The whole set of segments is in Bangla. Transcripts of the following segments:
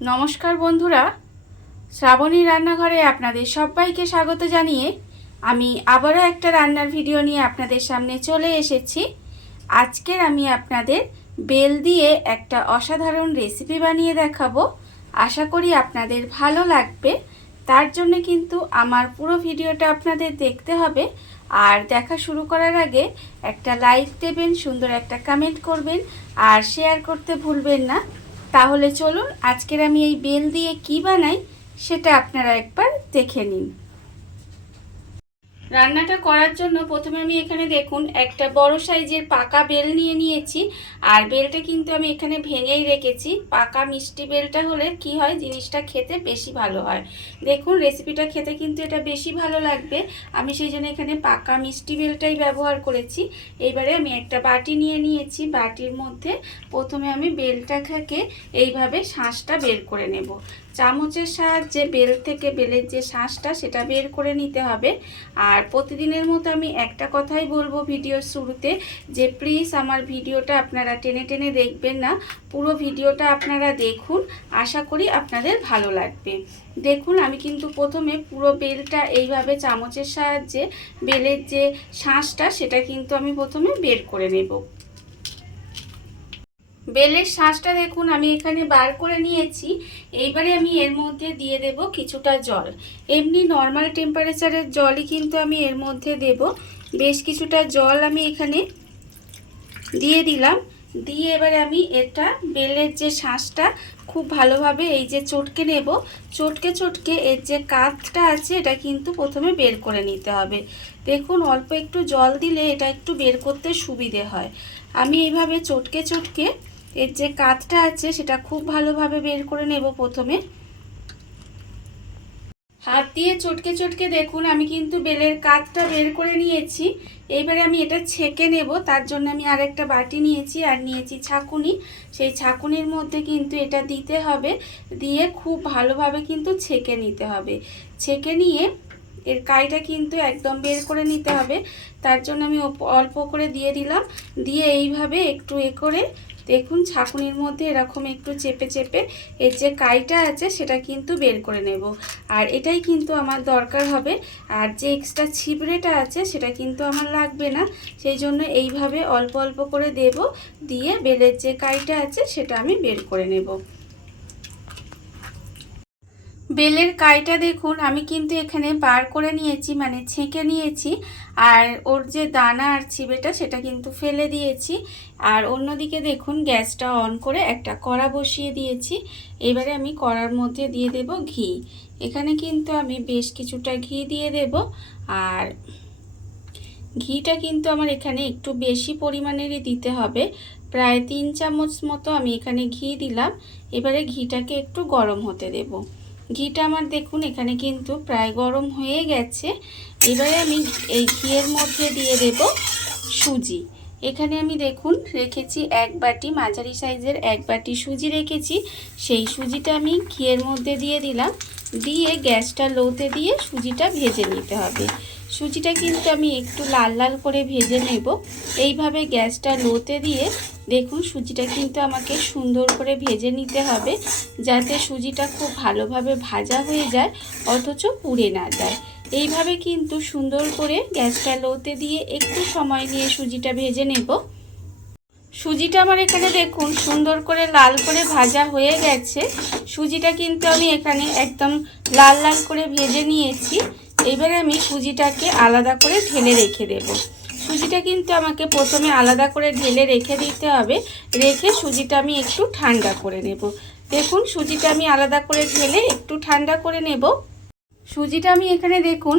নমস্কার বন্ধুরা, শ্রাবণী রান্নাঘরে আপনাদের সবাইকে স্বাগত জানিয়ে আমি আবারও একটা রান্নার ভিডিও নিয়ে আপনাদের সামনে চলে এসেছি। আজকের আমি আপনাদের বেল দিয়ে একটা অসাধারণ রেসিপি বানিয়ে দেখাবো। আশা করি আপনাদের ভালো লাগবে। তার জন্য কিন্তু আমার পুরো ভিডিওটা আপনাদের দেখতে হবে। আর দেখা শুরু করার আগে একটা লাইক দেবেন, সুন্দর একটা কমেন্ট করবেন আর শেয়ার করতে ভুলবেন না। তাহলে চলুন আজকের আমি এই বেল দিয়ে কি বানাই সেটা আপনারা একবার দেখে নিন। রান্নাটা করার জন্য প্রথমে আমি এখানে দেখুন একটা বড় সাইজের পাকা বেল নিয়ে নিয়েছি। আর বেলটা কিন্তু আমি এখানে ভেঙেই রেখেছি। পাকা মিষ্টি বেলটা হলে কি হয়, জিনিসটা খেতে বেশি ভালো হয়। দেখুন রেসিপিটা খেতে কিন্তু এটা বেশি ভালো লাগবে। আমি সেই জন্য এখানে পাকা মিষ্টি বেলটাই ব্যবহার করেছি। এবারে আমি একটা বাটি নিয়ে নিয়েছি। বাটির মধ্যে প্রথমে আমি বেলটাকে এইভাবে শাঁসটা বের করে নেব। চামচের সাহায্যে বেল থেকে বেলের যে শাঁসটা সেটা বের করে নিতে হবে। আর প্রতিদিনের মতো আমি একটা কথাই বলবো ভিডিওর শুরুতে, যে প্লিজ আমার ভিডিওটা আপনারা টেনে টেনে দেখবেন না, পুরো ভিডিওটা আপনারা দেখুন। আশা করি আপনাদের ভালো লাগবে। দেখুন আমি কিন্তু প্রথমে পুরো বেলটা এইভাবে চামচের সাহায্যে বেলের যে শাঁসটা সেটা কিন্তু আমি প্রথমে বের করে নেব। বেলের শাঁসটা দেখুন আমি এখানে বার করে নিয়েছি। এইবারে আমি এর মধ্যে দিয়ে দেব কিছুটা জল। এমনি নর্মাল টেম্পারেচারের জলই কিন্তু আমি এর মধ্যে দেব। বেশ কিছুটা জল আমি এখানে দিয়ে দিলাম। দিয়ে এবারে আমি এটা বেলের যে শাঁসটা খুব ভালোভাবে এই যে চটকে নেব। চটকে চটকে এর যে কাঠটা আছে এটা কিন্তু প্রথমে বের করে নিতে হবে। দেখুন অল্প একটু জল দিলে এটা একটু বের করতে সুবিধে হয়। আমি এইভাবে চটকে চটকে এর যে কাঠটা আছে সেটা খুব ভালোভাবে বের করে নেব। প্রথমে হাত দিয়ে চটকে চটকে দেখুন আমি কিন্তু বেলের কাঠটা বের করে নিয়েছি। এইবারে আমি এটা ছেঁকে নেব। তার জন্য আমি আরেকটা বাটি নিয়েছি আর নিয়েছি ছাঁকুনি। সেই ছাঁকুনির মধ্যে কিন্তু এটা দিতে হবে। দিয়ে খুব ভালোভাবে কিন্তু ছেঁকে নিতে হবে। ছেঁকে নিয়ে এর কাইটা কিন্তু একদম বের করে নিতে হবে। তার জন্য আমি অল্প করে দিয়ে দিলাম। দিয়ে এইভাবে একটু করে দেখুন ছাঁকুনির মধ্যে এরকম একটু চেপে চেপে এর যে কাইটা আছে সেটা কিন্তু বের করে নেব। আর এটাই কিন্তু আমার দরকার হবে। আর যে এক্সট্রা ছিবড়েটা আছে সেটা কিন্তু আমার লাগবে না। সেই জন্য এইভাবে অল্প অল্প করে দেব। দিয়ে বেলের যে কাইটা আছে সেটা আমি বের করে নেব। বেলের কাইটা দেখুন আমি কিন্তু এখানে বার করে নিয়েছি, মানে ছেঁকে নিয়েছি। আর ওর যে দানা আর ছিবেটা সেটা কিন্তু ফেলে দিয়েছি। আর অন্যদিকে দেখুন গ্যাসটা অন করে একটা কড়া বসিয়ে দিয়েছি। এবারে আমি কড়ার মধ্যে দিয়ে দেব ঘি। এখানে কিন্তু আমি বেশ কিছুটা ঘি দিয়ে দেব। আর ঘিটা কিন্তু আমার এখানে একটু বেশি পরিমাণেরই দিতে হবে। প্রায় 3 চামচ মতো আমি এখানে ঘি দিলাম। এবারে ঘিটাকে একটু গরম হতে দেব। ঘিটা আমার দেখুন এখানে কিন্তু প্রায় গরম হয়ে গেছে। এবারে আমি এই ঘিয়ের মধ্যে দিয়ে দেব সুজি। এখানে আমি দেখুন রেখেছি এক বাটি, মাঝারি সাইজের এক বাটি সুজি রেখেছি। সেই সুজিটা আমি ঘিয়ের মধ্যে দিয়ে দিলাম। দিয়ে গ্যাসটা লোতে দিয়ে সুজিটা ভেজে নিতে হবে। সুজিটা কিন্তু আমি একটু লাল লাল করে ভেজে নেব। এইভাবে গ্যাসটা লোতে দিয়ে দেখুন সুজিটা কিন্তু আমাকে সুন্দর করে ভেজে নিতে হবে, যাতে সুজিটা খুব ভালোভাবে ভাজা হয়ে যায় অথচ পুড়ে না যায়। এইভাবে কিন্তু সুন্দর করে গ্যাসটা লোতে দিয়ে একটু সময় নিয়ে সুজিটা ভেজে নেব। সুজিটা আমার এখানে দেখুন সুন্দর করে লাল করে ভাজা হয়ে গেছে। সুজিটা কিন্তু আমি এখানে একদম লাল লাল করে ভেজে নিয়েছি। এবারে আমি সুজিটাকে আলাদা করে ঢেলে রেখে দেব। সুজিটা কিন্তু আমাকে প্রথমে আলাদা করে ঢেলে রেখে দিতে হবে। রেখে সুজিটা আমি একটু ঠান্ডা করে নেব। দেখুন সুজিটা আমি আলাদা করে ঢেলে একটু ঠান্ডা করে নেব। সুজিটা আমি এখানে দেখুন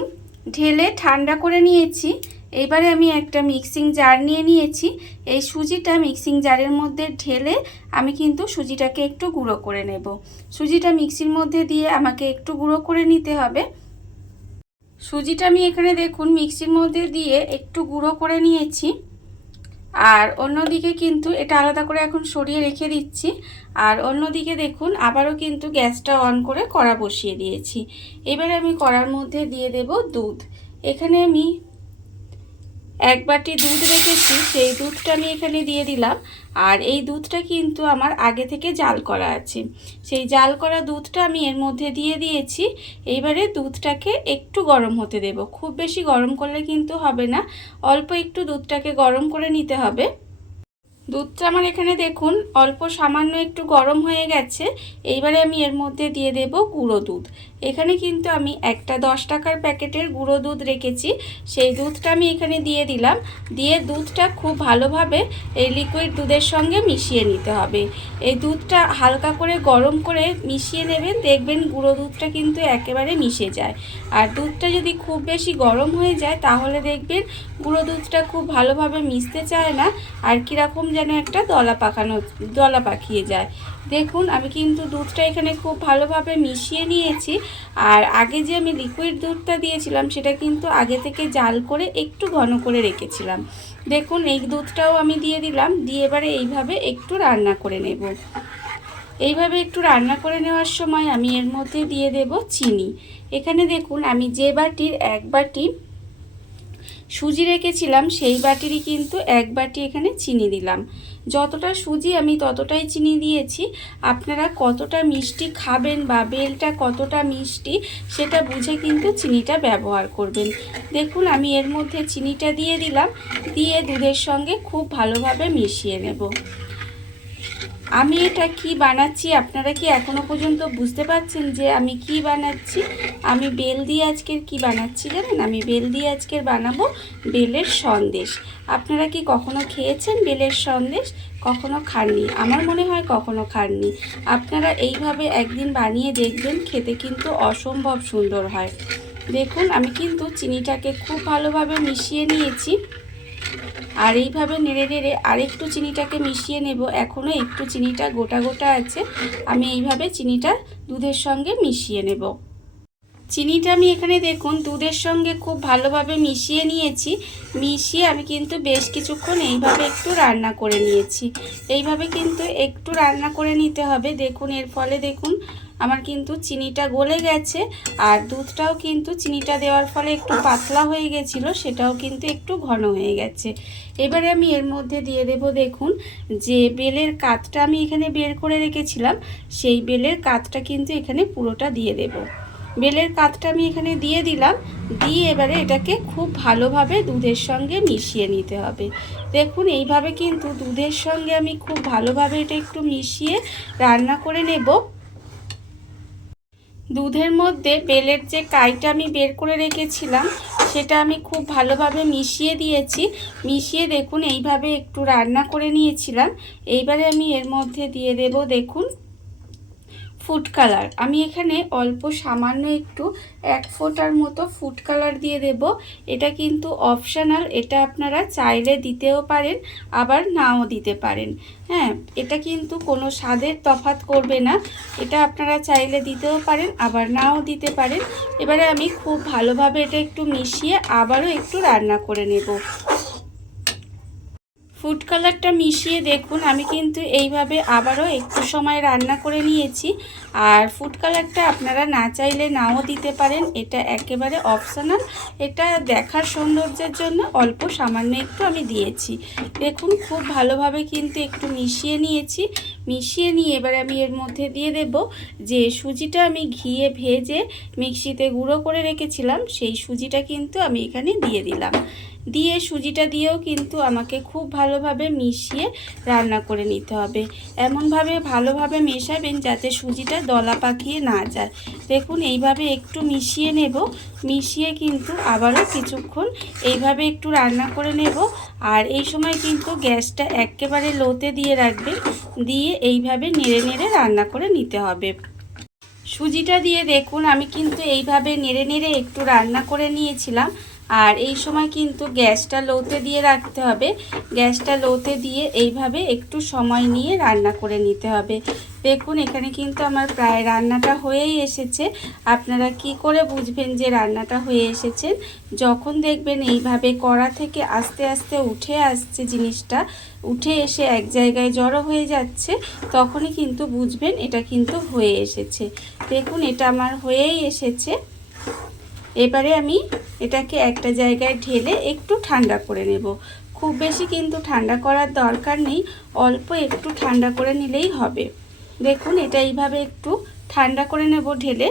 ঢেলে ঠান্ডা করে নিয়েছি। এবারে আমি একটা মিক্সিং জার নিয়ে নিয়েছি। এই সুজিটা মিক্সিং জারের মধ্যে ঢেলে আমি কিন্তু সুজিটাকে একটু গুঁড়ো করে নেব। সুজিটা মিক্সির মধ্যে দিয়ে আমাকে একটু গুঁড়ো করে নিতে হবে। সুজিটা আমি এখানে দেখুন মিক্সির মধ্যে দিয়ে একটু গুঁড়ো করে নিয়েছি। আর অন্যদিকে কিন্তু এটা আলাদা করে এখন সরিয়ে রেখে দিচ্ছি। আর অন্যদিকে দেখুন আবারও কিন্তু গ্যাসটা অন করে কড়া বসিয়ে দিয়েছি। এবারে আমি কড়ার মধ্যে দিয়ে দেব দুধ। এখানে আমি এক বাটি দুধ রেখেছি, সেই দুধটা আমি এখানে দিয়ে দিলাম। আর এই দুধটা কিন্তু আমার আগে থেকে জাল করা আছে। সেই জাল করা দুধটা আমি এর মধ্যে দিয়ে দিয়েছি। এইবারে দুধটাকে একটু গরম হতে দেব, খুব বেশি গরম করলে কিন্তু হবে না, অল্প একটু দুধটাকে গরম করে নিতে হবে। দুধটা আমার এখানে দেখুন অল্প সামান্য একটু গরম হয়ে গেছে। এইবারে আমি এর মধ্যে দিয়ে দেব গুঁড়ো দুধ। এখানে কিন্তু আমি একটা 10 টাকার প্যাকেটের গুঁড়ো দুধ রেখেছি, সেই দুধটা আমি এখানে দিয়ে দিলাম। দিয়ে দুধটা খুব ভালোভাবে এই লিকুইড দুধের সঙ্গে মিশিয়ে নিতে হবে। এই দুধটা হালকা করে গরম করে মিশিয়ে নেবেন, দেখবেন গুঁড়ো দুধটা কিন্তু একেবারে মিশে যায়। আর দুধটা যদি খুব বেশি গরম হয়ে যায় তাহলে দেখবেন গুঁড়ো দুধটা খুব ভালোভাবে মিশতে চায় না, আর কীরকম যেন একটা দলা পাকিয়ে যায়। দেখুন আমি কিন্তু দুধটা এখানে খুব ভালোভাবে মিশিয়ে নিয়েছি। আর আগে যে আমি লিকুইড দুধটা দিয়েছিলাম সেটা কিন্তু আগে থেকে জাল করে একটু ঘন করে রেখেছিলাম। দেখুন এই দুধটাও আমি দিয়ে দিলাম, দিয়ে এবারে এইভাবে একটু রান্না করে নেব। এইভাবে একটু রান্না করে নেওয়ার সময় আমি এর মধ্যে দিয়ে দেব চিনি। এখানে দেখুন আমি যে বাটির 1 বাটি সুজি রেখেছিলাম সেই বাটিরই কিন্তু 1 বাটি এখানে চিনি দিলাম। যতটা সুজি আমি ততটাই চিনি দিয়েছি। আপনারা কতটা মিষ্টি খাবেন বা বেলটা কতটা মিষ্টি সেটা বুঝে কিন্তু চিনিটা ব্যবহার করবেন। দেখুন আমি এর মধ্যে চিনিটা দিয়ে দিলাম, দিয়ে দুধের সঙ্গে খুব ভালোভাবে মিশিয়ে নেব। আমি এটা কি বানাচ্ছি আপনারা কি এখনো পর্যন্ত বুঝতে পারছেন যে আমি কি বানাচ্ছি? আমি বেল দিয়ে আজকের কি বানাচ্ছি জানেন? আমি বেল দিয়ে আজকের বানাবো বেলের সন্দেশ। আপনারা কি কখনো খেয়েছেন বেলের সন্দেশ? কখনো খাননি? আমার মনে হয় কখনো খাননি। আপনারা এইভাবে একদিন বানিয়ে দেখবেন, খেতে কিন্তু অসম্ভব সুন্দর হয়। দেখুন আমি কিন্তু চিনিটাকে খুব ভালোভাবে মিশিয়ে নিয়েছি। আর এইভাবে নেড়ে নেড়ে আরেকটু চিনিটাকে মিশিয়ে নেব। এখনও একটু চিনিটা গোটা গোটা আছে, আমি এইভাবে চিনিটা দুধের সঙ্গে মিশিয়ে নেব। চিনিটা আমি এখানে দেখুন দুধের সঙ্গে খুব ভালোভাবে মিশিয়ে নিয়েছি। মিশিয়ে আমি কিন্তু বেশ কিছুক্ষণ এইভাবে একটু রান্না করে নিয়েছি। এইভাবে কিন্তু একটু রান্না করে নিতে হবে। দেখুন এর ফলে দেখুন আমার কিন্তু চিনিটা গলে গেছে, আর দুধটাও কিন্তু চিনিটা দেওয়ার ফলে একটু পাতলা হয়ে গেছিলো, সেটাও কিন্তু একটু ঘন হয়ে গেছে। এবারে আমি এর মধ্যে দিয়ে দেব দেখুন যে বেলের কাতটা আমি এখানে বের করে রেখেছিলাম, সেই বেলের কাতটা কিন্তু এখানে পুরোটা দিয়ে দেব। বেলের কাতটা আমি এখানে দিয়ে দিলাম, দিয়ে এবারে এটাকে খুব ভালোভাবে দুধের সঙ্গে মিশিয়ে নিতে হবে। দেখুন এইভাবে কিন্তু দুধের সঙ্গে আমি খুব ভালোভাবে এটা একটু মিশিয়ে রান্না করে নেব। দুধের মধ্যে বেলের যে কাইটা আমি বের করে রেখেছিলাম সেটা আমি খুব ভালোভাবে মিশিয়ে দিয়েছি। মিশিয়ে দেখুন এইভাবে একটু রান্না করে নিয়েছিলাম। এইবারে আমি এর মধ্যে দিয়ে দেব দেখুন ফুড কালার। আমি এখানে অল্প সামান্য একটু 1 ফোঁটার মতো ফুড কালার দিয়ে দেব। এটা কিন্তু অপশনাল, এটা আপনারা চাইলে দিতেও পারেন আবার নাও দিতে পারেন। হ্যাঁ, এটা কিন্তু কোনো স্বাদের তফাৎ করবে না, এটা আপনারা চাইলে দিতেও পারেন আবার নাও দিতে পারেন। এবারে আমি খুব ভালোভাবে এটা একটু মিশিয়ে আবারও একটু রান্না করে নেব। ফুড কালারটা মিশিয়ে দেখুন আমি কিন্তু এইভাবে আবারও একটু সময় রান্না করে নিয়েছি। আর ফুড কালারটা আপনারা না চাইলে নাও দিতে পারেন, এটা একেবারে অপশনাল। এটা দেখার সৌন্দর্যের জন্য অল্প সামান্য একটু আমি দিয়েছি। দেখুন খুব ভালোভাবে কিন্তু একটু মিশিয়ে নিয়েছি। মিশিয়ে নিয়ে এবারে আমি এর মধ্যে দিয়ে দেব যে সুজিটা আমি ঘিয়ে ভেজে মিক্সিতে গুঁড়ো করে রেখেছিলাম, সেই সুজিটা কিন্তু আমি এখানে দিয়ে দিলাম। দিয়ে সুজিটা দিয়েও কিন্তু আমাকে খুব ভালোভাবে মিশিয়ে রান্না করে নিতে হবে। এমনভাবে ভালোভাবে মেশাবেন যাতে সুজিটা দলা পাকিয়ে না যায়। দেখুন এইভাবে একটু মিশিয়ে নেব। মিশিয়ে কিন্তু আবারও কিছুক্ষণ এইভাবে একটু রান্না করে নেব। আর এই সময় কিন্তু গ্যাসটা একেবারে লোতে দিয়ে রাখবেন, দিয়ে এইভাবে নেড়ে নেড়ে রান্না করে নিতে হবে। সুজিটা দিয়ে দেখুন আমি কিন্তু এইভাবে নেড়ে নেড়ে একটু রান্না করে নিয়েছিলাম। আর এই সময় কিন্তু গ্যাসটা লোতে দিয়ে রাখতে হবে। গ্যাসটা লোতে দিয়ে এইভাবে একটু সময় নিয়ে রান্না করে নিতে হবে। দেখুন এখানে কিন্তু আমার প্রায় রান্নাটা হয়েই এসেছে। আপনারা কি করে বুঝবেন যে রান্নাটা হয়ে এসেছে? যখন দেখবেন এইভাবে কড়া থেকে আস্তে আস্তে উঠে আসছে, জিনিসটা উঠে এসে এক জায়গায় জড়ো হয়ে যাচ্ছে, তখনই কিন্তু বুঝবেন এটা কিন্তু হয়ে এসেছে। দেখুন এটা আমার হয়েই এসেছে। এবারে আমি এটাকে একটা জায়গায় ঢেলে একটু ঠান্ডা করে নেব। খুব বেশি কিন্তু ঠান্ডা করার দরকার নেই, অল্প একটু ঠান্ডা করে নিলেই হবে। দেখুন এটা এইভাবে একটু ঠান্ডা করে নেব ঢেলে।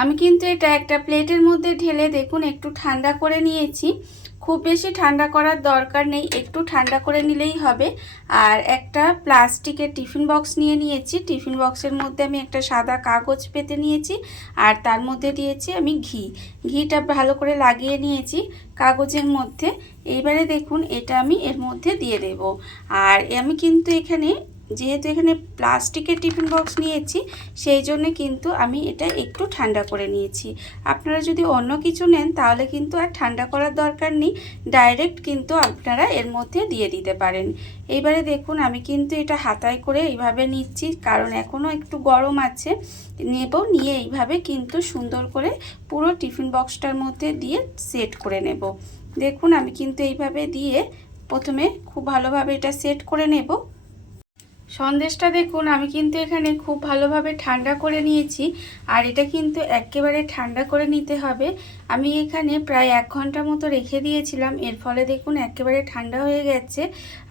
আমি কিন্তু এটা একটা প্লেটের মধ্যে ঢেলে দেখুন একটু ঠান্ডা করে নিয়েছি। খুব বেশি ঠান্ডা করার দরকার নেই, একটু ঠান্ডা করে নিলেই হবে। আর একটা প্লাস্টিকের টিফিন বক্স নিয়ে নিয়েছি। টিফিন বক্সের মধ্যে আমি একটা সাদা কাগজ পেতে নিয়েছি আর তার মধ্যে দিয়েছি আমি ঘিটা ভালো করে লাগিয়ে নিয়েছি কাগজের মধ্যে। এইবারে দেখুন এটা আমি এর মধ্যে দিয়ে দেব। আর আমি কিন্তু এখানে যেহেতু এখানে প্লাস্টিকের টিফিন বক্স নিয়েছি সেই জন্য কিন্তু আমি এটা একটু ঠান্ডা করে নিয়েছি। আপনারা যদি অন্য কিছু নেন তাহলে কিন্তু আর ঠান্ডা করার দরকার নেই, ডাইরেক্ট কিন্তু আপনারা এর মধ্যে দিয়ে দিতে পারেন। এইবারে দেখুন আমি কিন্তু এটা হাতায় করে এইভাবে নিচ্ছি, কারণ এখনও একটু গরম আছে। নিয়ে এইভাবে কিন্তু সুন্দর করে পুরো টিফিন বক্সটার মধ্যে দিয়ে সেট করে নেব। দেখুন আমি কিন্তু এইভাবে দিয়ে প্রথমে খুব ভালোভাবে এটা সেট করে নেব। সন্দেশটা দেখুন আমি কিন্তু এখানে খুব ভালোভাবে ঠান্ডা করে নিয়েছি, আর এটা কিন্তু একেবারে ঠান্ডা করে নিতে হবে। আমি এখানে প্রায় 1 ঘন্টা মতো রেখে দিয়েছিলাম, এর ফলে দেখুন একেবারে ঠান্ডা হয়ে গেছে।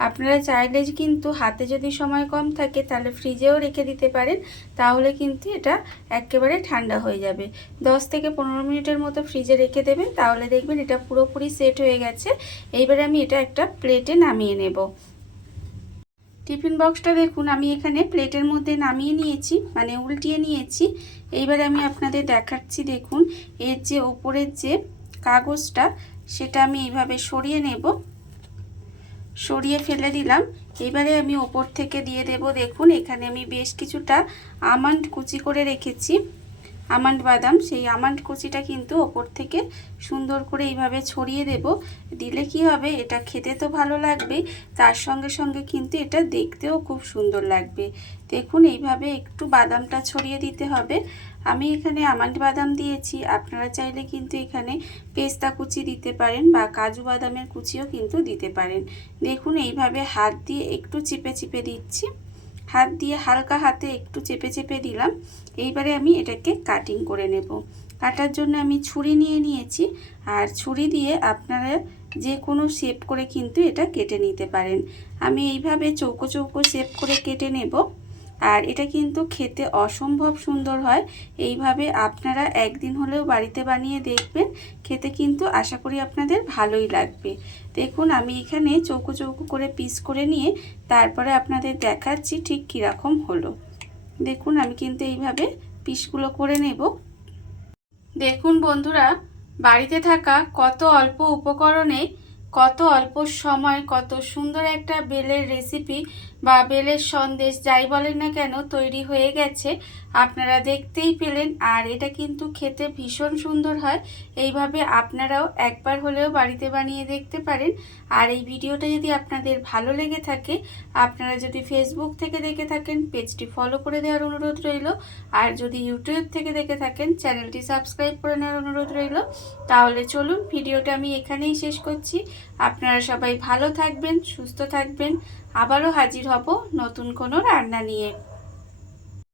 আপনারা চাইলে কিন্তু হাতে যদি সময় কম থাকে তাহলে ফ্রিজেও রেখে দিতে পারেন, তাহলে কিন্তু এটা একেবারে ঠান্ডা হয়ে যাবে। 10 থেকে 15 মিনিটের মতো ফ্রিজে রেখে দেবেন, তাহলে দেখবেন এটা পুরোপুরি সেট হয়ে গেছে। এইবারে আমি এটা একটা প্লেটে নামিয়ে নেব। টিফিন বক্সটা দেখুন আমি এখানে প্লেটের মধ্যে নামিয়ে নিয়েছি, মানে উল্টিয়ে নিয়েছি। এইবারে আমি আপনাদের দেখাচ্ছি। দেখুন এর যে ওপরের যে কাগজটা সেটা আমি এইভাবে সরিয়ে নেব, সরিয়ে ফেলে দিলাম। এবারে আমি ওপর থেকে দিয়ে দেব। দেখুন এখানে আমি বেশ কিছুটা আমন্ড কুচি করে রেখেছি, আমন্ড বাদাম, সেই আমন্ড কুচিটা কিন্তু ওপর থেকে সুন্দর করে এইভাবে ছড়িয়ে দেব। দিলে কি হবে, এটা খেতে তো ভালো লাগবে, তার সঙ্গে সঙ্গে কিন্তু এটা দেখতেও খুব সুন্দর লাগবে। দেখুন এইভাবে একটু বাদামটা ছড়িয়ে দিতে হবে। আমি এখানে আমন্ড বাদাম দিয়েছি, আপনারা চাইলে কিন্তু এখানে পেস্তা কুচি দিতে পারেন বা কাজু বাদামের কুচিও কিন্তু দিতে পারেন। দেখুন এইভাবে হাত দিয়ে একটু চিপে চিপে দিচ্ছি, হাত দিয়ে হালকা হাতে একটু চেপে চেপে দিলাম। এইবারে আমি এটাকে কাটিং করে নেব। কাটার জন্য আমি ছুরি নিয়ে নিয়েছি, আর ছুরি দিয়ে আপনারা যে কোনো শেপ করে কিন্তু এটা কেটে নিতে পারেন। আমি এইভাবে চৌকো চৌকো শেপ করে কেটে নেব, আর এটা কিন্তু খেতে অসম্ভব সুন্দর হয়। এইভাবে আপনারা একদিন হলেও বাড়িতে বানিয়ে দেখবেন, খেতে কিন্তু আশা করি আপনাদের ভালোই লাগবে। দেখুন আমি এখানে চৌকো চৌকো করে পিস করে নিয়ে তারপরে আপনাদের দেখাচ্ছি ঠিক কীরকম হলো। দেখুন আমি কিন্তু এইভাবে পিসগুলো করে নেব। দেখুন বন্ধুরা, বাড়িতে থাকা কত অল্প উপকরণে কত অল্প সময় কত সুন্দর একটা বেলের রেসিপি বা বেলের সন্দেশ যাই বলেন না কেন তৈরি হয়ে গেছে। আপনারা দেখতেই পেলেন, আর এটা কিন্তু খেতে ভীষণ সুন্দর হয়। এইভাবে আপনারাও একবার হলেও বাড়িতে বানিয়ে দেখতে পারেন। আর এই ভিডিওটা যদি আপনাদের ভালো লেগে থাকে, আপনারা যদি ফেসবুক থেকে দেখে থাকেন পেজটি ফলো করে দেওয়ার অনুরোধ রইল, আর যদি ইউটিউব থেকে দেখে থাকেন চ্যানেলটি সাবস্ক্রাইব করে নেওয়ার অনুরোধ রইল। তাহলে চলুন ভিডিওটা আমি এখানেই শেষ করছি। আপনারা সবাই ভালো থাকবেন, সুস্থ থাকবেন। আবারও হাজির হব নতুন কোনো রান্না নিয়ে।